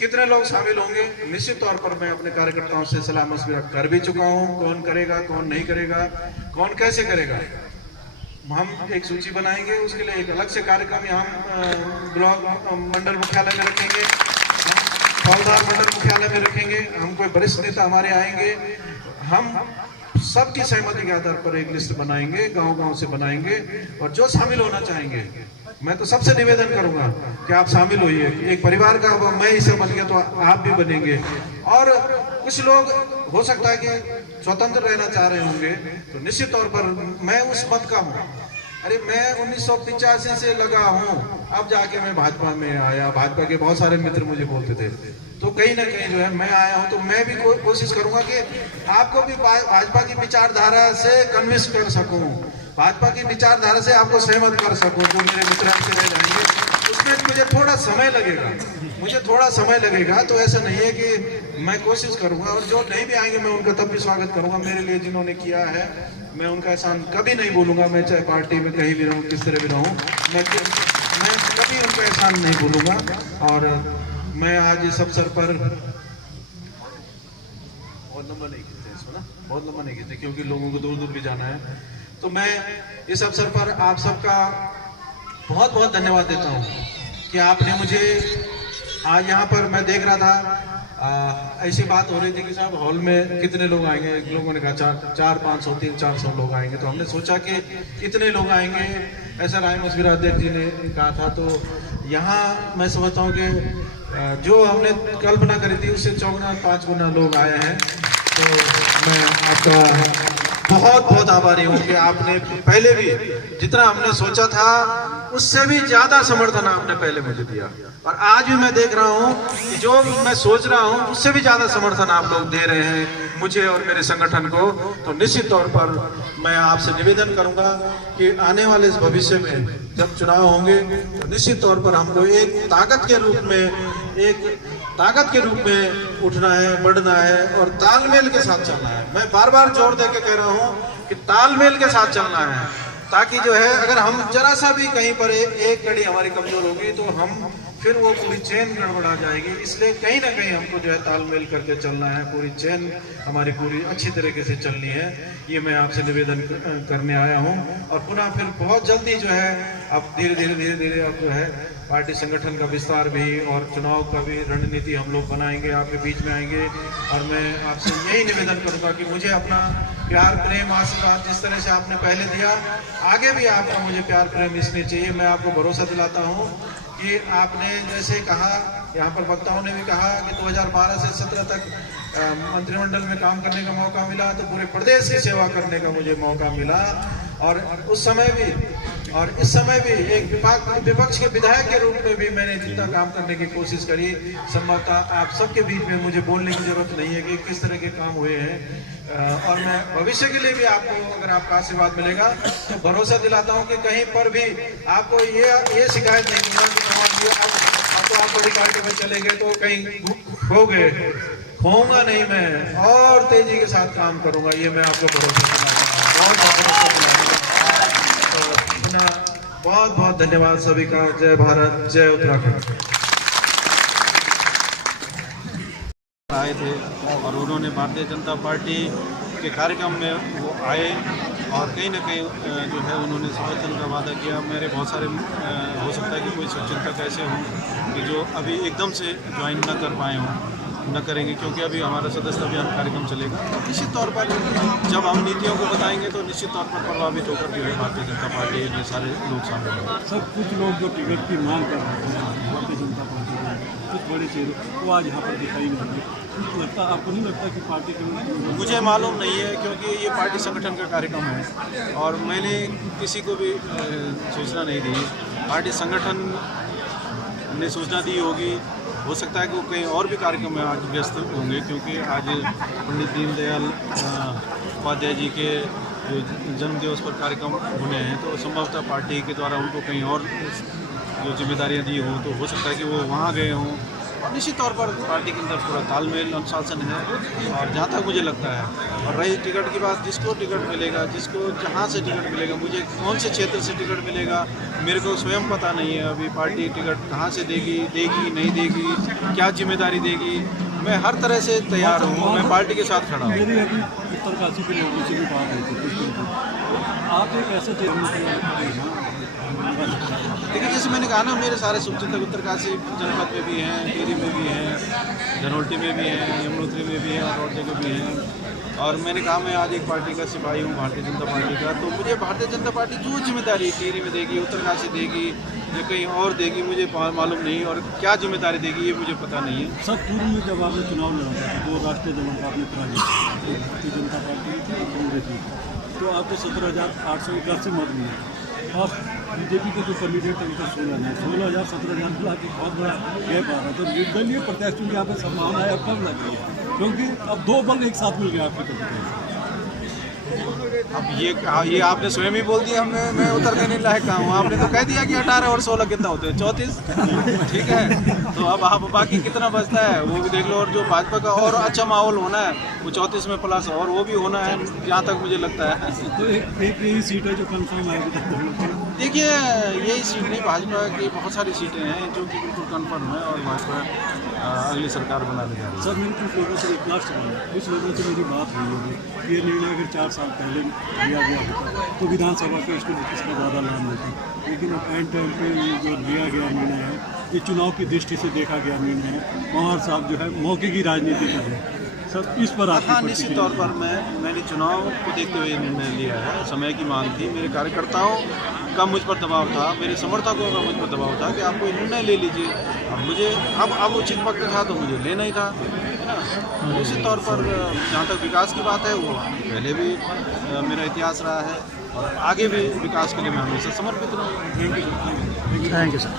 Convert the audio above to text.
कितने लोग शामिल होंगे? निश्चित तौर पर मैं अपने कार्यकर्ताओं से सलाह मशविरा कर भी चुका हूं, कौन करेगा, कौन नहीं करेगा, कौन कैसे करेगा। हम एक सूची बनाएंगे, उसके लिए एक अलग से कार्यक्रम यहाँ ब्लॉक मंडल मुख्यालय में रखेंगे, हम फौजदार मंडल मुख्यालय में रखेंगे, हम कोई वरिष्ठ नेता हमारे आएंगे, हम सबकी सहमति के आधार पर एक लिस्ट बनाएंगे, गांव-गांव से बनाएंगे, और जो शामिल होना चाहेंगे मैं तो सबसे निवेदन करूंगा कि आप शामिल होइए। एक परिवार का मैं हिस्सा बन गया तो आप भी बनेंगे। और कुछ लोग हो सकता है कि स्वतंत्र रहना चाह रहे होंगे, तो निश्चित तौर पर मैं उस मत का हूँ। अरे मैं 1985 से लगा हूँ, अब जाके मैं भाजपा में आया। भाजपा के बहुत सारे मित्र मुझे बोलते थे, तो कहीं ना कहीं जो है मैं आया हूँ, तो मैं भी कोशिश करूंगा कि आपको भी भाजपा की विचारधारा से कन्विंस कर सकूं, भाजपा की विचारधारा से आपको सहमत कर सकूं। जो मेरे मित्र हमसे रह जाएंगे उसमें मुझे थोड़ा समय लगेगा, तो ऐसा नहीं है कि मैं कोशिश करूंगा, और जो नहीं भी आएंगे मैं उनका तब भी स्वागत करूंगा। मेरे लिए जिन्होंने किया है मैं उनका एहसान कभी नहीं भूलूंगा। मैं चाहे पार्टी में कहीं भी रहूं, किस तरह भी रहूं, मैं कभी उनका एहसान नहीं भूलूंगा। और मैं आज इस अवसर पर बहुत लंबा नहीं खींचते इसको ना, बहुत लंबा नहीं खींचते क्योंकि लोगों को दूर दूर भी जाना है। तो मैं इस अवसर पर आप सबका बहुत बहुत धन्यवाद देता हूं कि आपने मुझे आज यहाँ पर, मैं देख रहा था ऐसी बात हो रही थी कि साहब हॉल में कितने लोग आएंगे, लोगों ने कहा 400-500 300-400 लोग आएंगे। तो हमने सोचा कि इतने लोग आएंगे, ऐसा राय मशविरा अध्यक्ष जी ने कहा था। तो यहाँ मैं समझता हूँ कि जो हमने कल्पना करी थी उससे 4-5 गुना लोग आए हैं। तो मैं आपका बहुत बहुत आभारी हूँ कि आपने पहले भी जितना हमने सोचा था उससे भी ज्यादा समर्थन आपने पहले मुझे दिया, और आज भी मैं देख रहा हूँ कि जो मैं सोच रहा हूँ उससे भी ज्यादा समर्थन आप लोग दे रहे हैं मुझे और मेरे संगठन को। तो निश्चित तौर पर मैं आपसे निवेदन करूंगा कि आने वाले इस भविष्य में जब चुनाव होंगे तो निश्चित तौर पर हमको एक ताकत के रूप में उठना है, बढ़ना है, और तालमेल के साथ चलना है। मैं बार बार जोर दे के कह रहा हूँ कि तालमेल के साथ चलना है, ताकि जो है अगर हम जरा सा भी कहीं पर एक कड़ी हमारी कमजोर होगी तो हम फिर वो पूरी चेन गड़बड़ा जाएगी। इसलिए कहीं ना कहीं हमको जो है तालमेल करके चलना है, पूरी चेन हमारी पूरी अच्छी तरीके से चलनी है। ये मैं आपसे निवेदन करने आया हूँ। और पुनः फिर बहुत जल्दी जो है अब धीरे धीरे अब जो है पार्टी संगठन का विस्तार भी और चुनाव का भी रणनीति हम लोग बनाएंगे, आपके बीच में आएंगे। और मैं आपसे यही निवेदन करूंगा कि मुझे अपना प्यार प्रेम आशीर्वाद जिस तरह से आपने पहले दिया, आगे भी आपका मुझे प्यार प्रेम इसलिए चाहिए। मैं आपको भरोसा दिलाता हूँ कि आपने जैसे कहा, यहाँ पर वक्ताओं ने भी कहा कि 2012 से 17 तक मंत्रिमंडल में काम करने का मौका मिला, तो पूरे प्रदेश की सेवा करने का मुझे मौका मिला। और उस समय भी और इस समय भी एक विपक्ष के विधायक के रूप में भी मैंने जितना काम करने की कोशिश करी। संभवतः आप सबके बीच में मुझे बोलने की जरूरत नहीं है कि किस तरह के काम हुए हैं। और मैं भविष्य के लिए भी आपको अगर आपका आशीर्वाद मिलेगा तो भरोसा दिलाता हूं कि कहीं पर भी आपको ये शिकायत नहीं दूंगा कि आप बड़ी पार्टी में चले गए तो कहीं खो गए। खोऊंगा नहीं, मैं और तेजी के साथ काम करूंगा, ये मैं आपको भरोसा दिलाता हूँ। बहुत बहुत धन्यवाद सभी का। जय भारत, जय उत्तराखंड। आए थे और उन्होंने भारतीय जनता पार्टी के कार्यक्रम में वो आए और कहीं ना कहीं जो है उन्होंने समर्थन का वादा किया। मेरे बहुत सारे हो सकता है कि कोई चिंतक ऐसे हों कि जो अभी एकदम से ज्वाइन न कर पाए हों, न करेंगे, क्योंकि अभी हमारा सदस्य अभियान कार्यक्रम चलेगा। निश्चित तौर पर जब हम नीतियों को बताएंगे तो निश्चित तौर पर प्रभावित होकर जो है भारतीय जनता पार्टी में सारे लोग शामिल होंगे। सब कुछ लोग जो टिकट की मांग कर रहे हैं भारतीय जनता पार्टी में, कुछ बड़े चेहरे वो आज यहाँ पर दिखाई नहीं देंगे। लगता आपको नहीं लगता कि पार्टी के? मुझे मालूम नहीं है, क्योंकि ये पार्टी संगठन का कार्यक्रम है और मैंने किसी को भी सूचना नहीं दी। पार्टी संगठन ने सूचना दी होगी, हो सकता है कि वो कहीं और भी कार्यक्रम में आज व्यस्त होंगे, क्योंकि आज पंडित दीनदयाल उपाध्याय जी के जो जन्मदिवस पर कार्यक्रम होने हैं, तो संभवतः पार्टी के द्वारा उनको कहीं और जो जिम्मेदारियां दी हों, तो हो सकता है कि वो वहाँ गए हों और निश्चित तौर पर पार्टी के अंदर पूरा तालमेल अनुशासन है। और जहाँ तक मुझे लगता है, और रही टिकट की बात, जिसको टिकट मिलेगा, जिसको जहाँ से टिकट मिलेगा, मुझे कौन से क्षेत्र से टिकट मिलेगा मेरे को स्वयं पता नहीं है। अभी पार्टी टिकट कहाँ से देगी नहीं देगी, क्या जिम्मेदारी देगी, मैं हर तरह से तैयार हूँ, मैं पार्टी के साथ खड़ा हूँ। मेरी अभी उत्तरकाशी के लोगों से भी बात हुई थी कुछ दिन पहले। आप एक ऐसे देखिए, जैसे मैंने कहा ना, मेरे सारे शुभचिंतक उत्तरकाशी जनपद में भी हैं, टिहरी में भी हैं, धनोल्टी में भी हैं, यमुनोत्री में भी हैं और और जगह भी हैं। और मैंने कहा मैं आज एक पार्टी का सिपाही हूँ, भारतीय जनता पार्टी का, तो मुझे भारतीय जनता पार्टी जो जिम्मेदारी टिहरी में देगी, उत्तरकाशी देगी या कहीं और देगी, मुझे मालूम नहीं, और क्या जिम्मेदारी देगी ये मुझे पता नहीं है। सब पूर्व में जब आपने चुनाव लड़ा था, दो राष्ट्रीय दलों का आपने पराजित, एक भारतीय जनता पार्टी की थी और कांग्रेस की, तो आपको 17,881 मत मिले और बीजेपी के जो कैंडिडेट थे उनका 16,000 17,000 मिला के बहुत बड़ा गैप आ रहा है। तो निर्दलीय प्रत्याशियों की यहाँ पर संभावना है, अब कब लग रही है, क्योंकि अब 2 बल एक साथ मिल गया आपके प्रत्याशी। अब ये आपने स्वयं ही बोल दिया, मैं उत्तर देने लायक कहाँ हूँ। आपने तो कह दिया कि 18 और 16 कितना होते हैं, 34, ठीक है। तो अब आप बाकी कितना बचता है वो भी देख लो। और जो भाजपा का और अच्छा माहौल होना है वो 34 में प्लस और वो भी होना है, जहाँ तक मुझे लगता है। तो एक यही सीट है जो कंफर्म है। देखिए, यही सीट नहीं, भाजपा की बहुत सारी सीटें हैं जो कि बिल्कुल कन्फर्म है और भाजपा अगली सरकार बनाने जा रही है। सर, मेरे कुछ लोगों से एक लास्ट सवाल है, कुछ लोगों से मेरी बात हुई होगी, ये निर्णय अगर 4 साल पहले लिया गया होता तो विधानसभा का इसका ज़्यादा लाभ मिलता, लेकिन अब एंड टाइम पे जो लिया गया निर्णय है, ये चुनाव की दृष्टि से देखा गया निर्णय है। पवार साहब जो है मौके की राजनीति कर रहे हैं सर, इस पर आप? हाँ, निश्चित तौर पर मैंने चुनाव को देखते हुए निर्णय लिया है। समय की मांग थी, मेरे कार्यकर्ताओं का मुझ पर दबाव था, मेरे समर्थकों का मुझ पर दबाव था कि आप कोई निर्णय ले लीजिए। अब मुझे अब उचित वक्त था तो मुझे लेना ही था, है ना। निश्चित तौर पर जहाँ तक विकास की बात है, वो पहले भी मेरा इतिहास रहा है और आगे भी विकास के लिए मैं हमेशा समर्पित रहूँगा। Thank you sir.